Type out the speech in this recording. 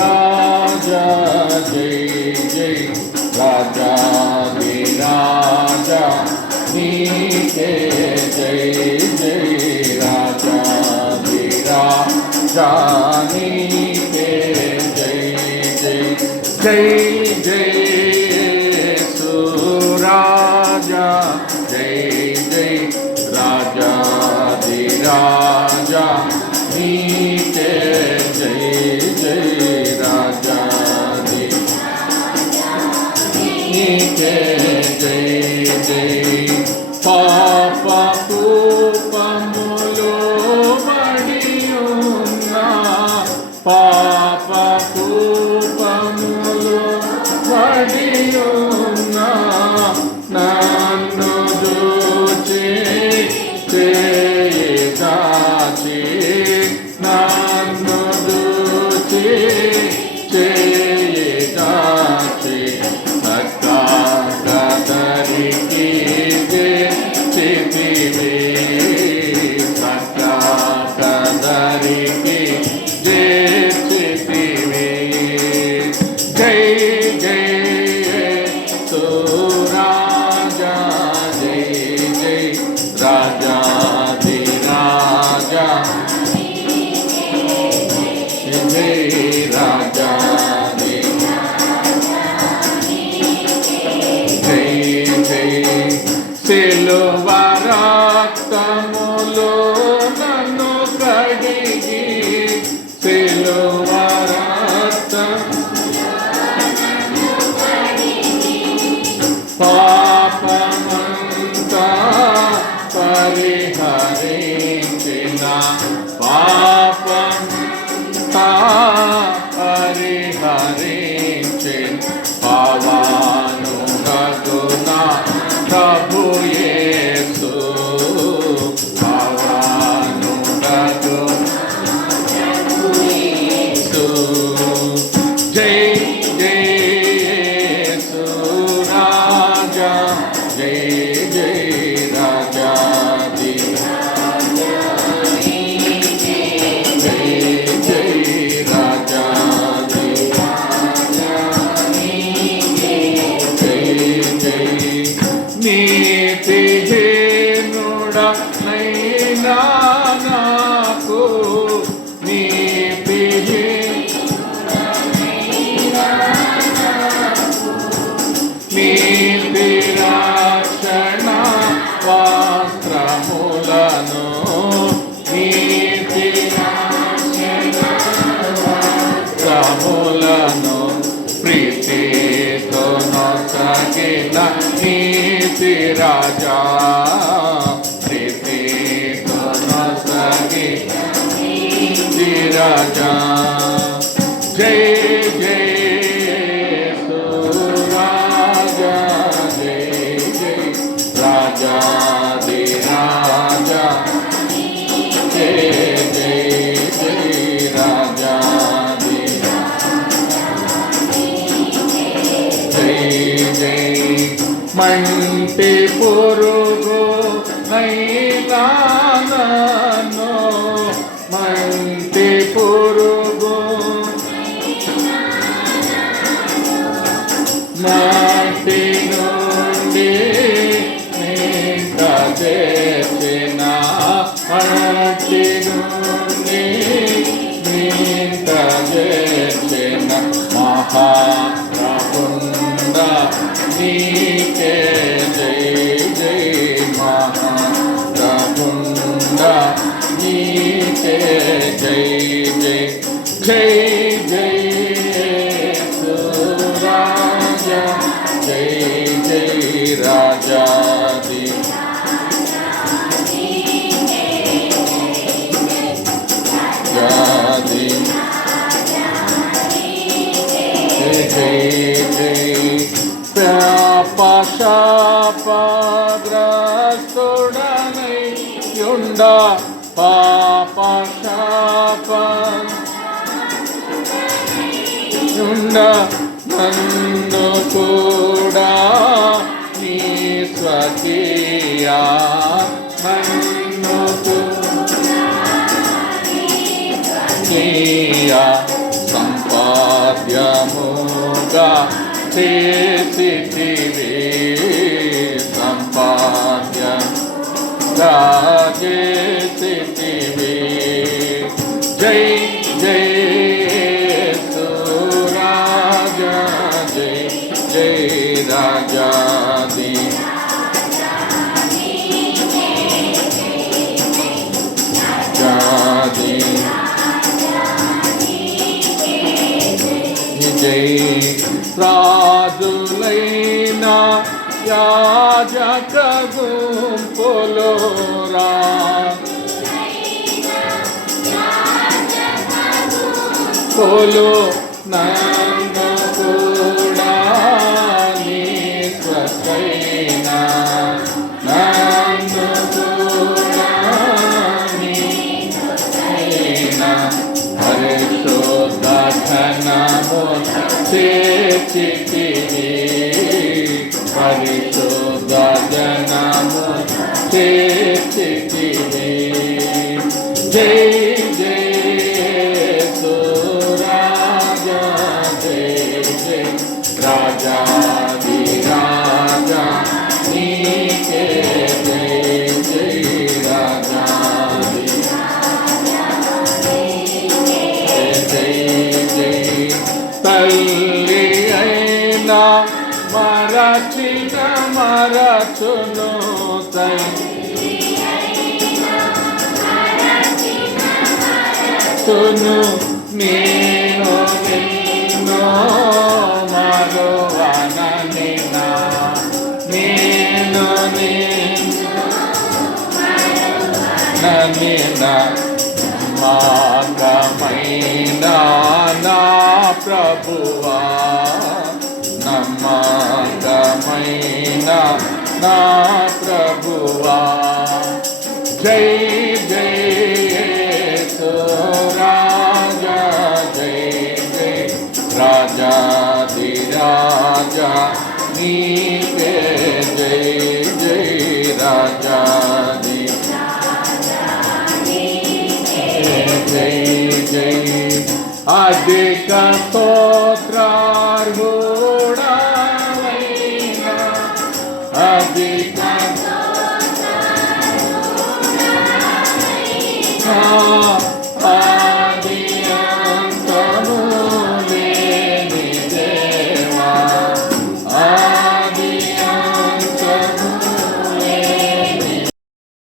రాజా జై జై రాజాది రాజా నీకే జై జై రాజాది రాజా నీకే జై జై జై జై రాజా జై జై రాజాది రాజా నీకే జై జై రాజాది నీకే జై జై పాప కూపములో పడియున్నా పాప కూపములో పడియున్నా నన్ను దోచి చేయి నన్ను దోచి చేయి సక్కదరికి చేతివే సక్కదరికి చేతివే జై జై రాజా జై జై రాజాది రాజా జై రాజాది జై జై సిలువ రక్తములో నన్ను కడిగి సిలువ పాపమంతా పరిహరించిన పాపమంతా పరిహరించిన పావానుడగునా ప్రభు యేసు పావానుడగునా ప్రభు యేసు జై జై యేసు రాజా జై జై రాజాది జై జై రాజాది జై జై నీతిహీనుడనైనా నాకు నీతి రక్షణ వస్త్రములను నీతి వస్త్రములను ప్రీతితో నొసగిన నీతి రాజా ప్రీతితో నొసగిన నీతి రాజా జై జై రాజాది రాజా జై జై జై రాజాది జై జై మంటి పురుగు నైనా నన్ను మంటి పురుగు మట్టి నుండి చేసిన మట్టి నుండి చేసిన మహాప్రభుండ నీకే జై జై మహాప్రభుండ నీకే జై జై జై జై రాజా జై జై రాజాది రాజాది జై జై పాపశాపగ్రస్తుడనై యుండ పాపశాప యుండ నన్ను కూడా నీ స్వకీయా నన్ను కూడా సంపా ధన్యముగా చేసితివి సంపాద్యంగా చేసితివి జై జై రాజా జై జై రాజాది రాజాది జై రాజులైనా యాజక గుంపులోరా పోలో నన్ను కూడా నీ స్వకైనా నన్ను కూడా నీ స్వకైనా పరిశుద్ధ ధనము చేర్చితివి పరిశుద్ధ జనము చేర్చితివి జై జై రాజా జై జై రాజాది రాజా నీకే జై జై రాజాది జై జై తల్లి అయినా మరచిన మరచును తును నేను నిన్ను మరువననినా నేను నిన్న నమ్మకమైన నా ప్రభువా నమ్మకమైన నా ప్రభువా జై జై రాజా జై జై రాజాది రాజా నీకే జై జై రాజాది జై జై అధిక స్తోత్రార్హుడవైనా అధిక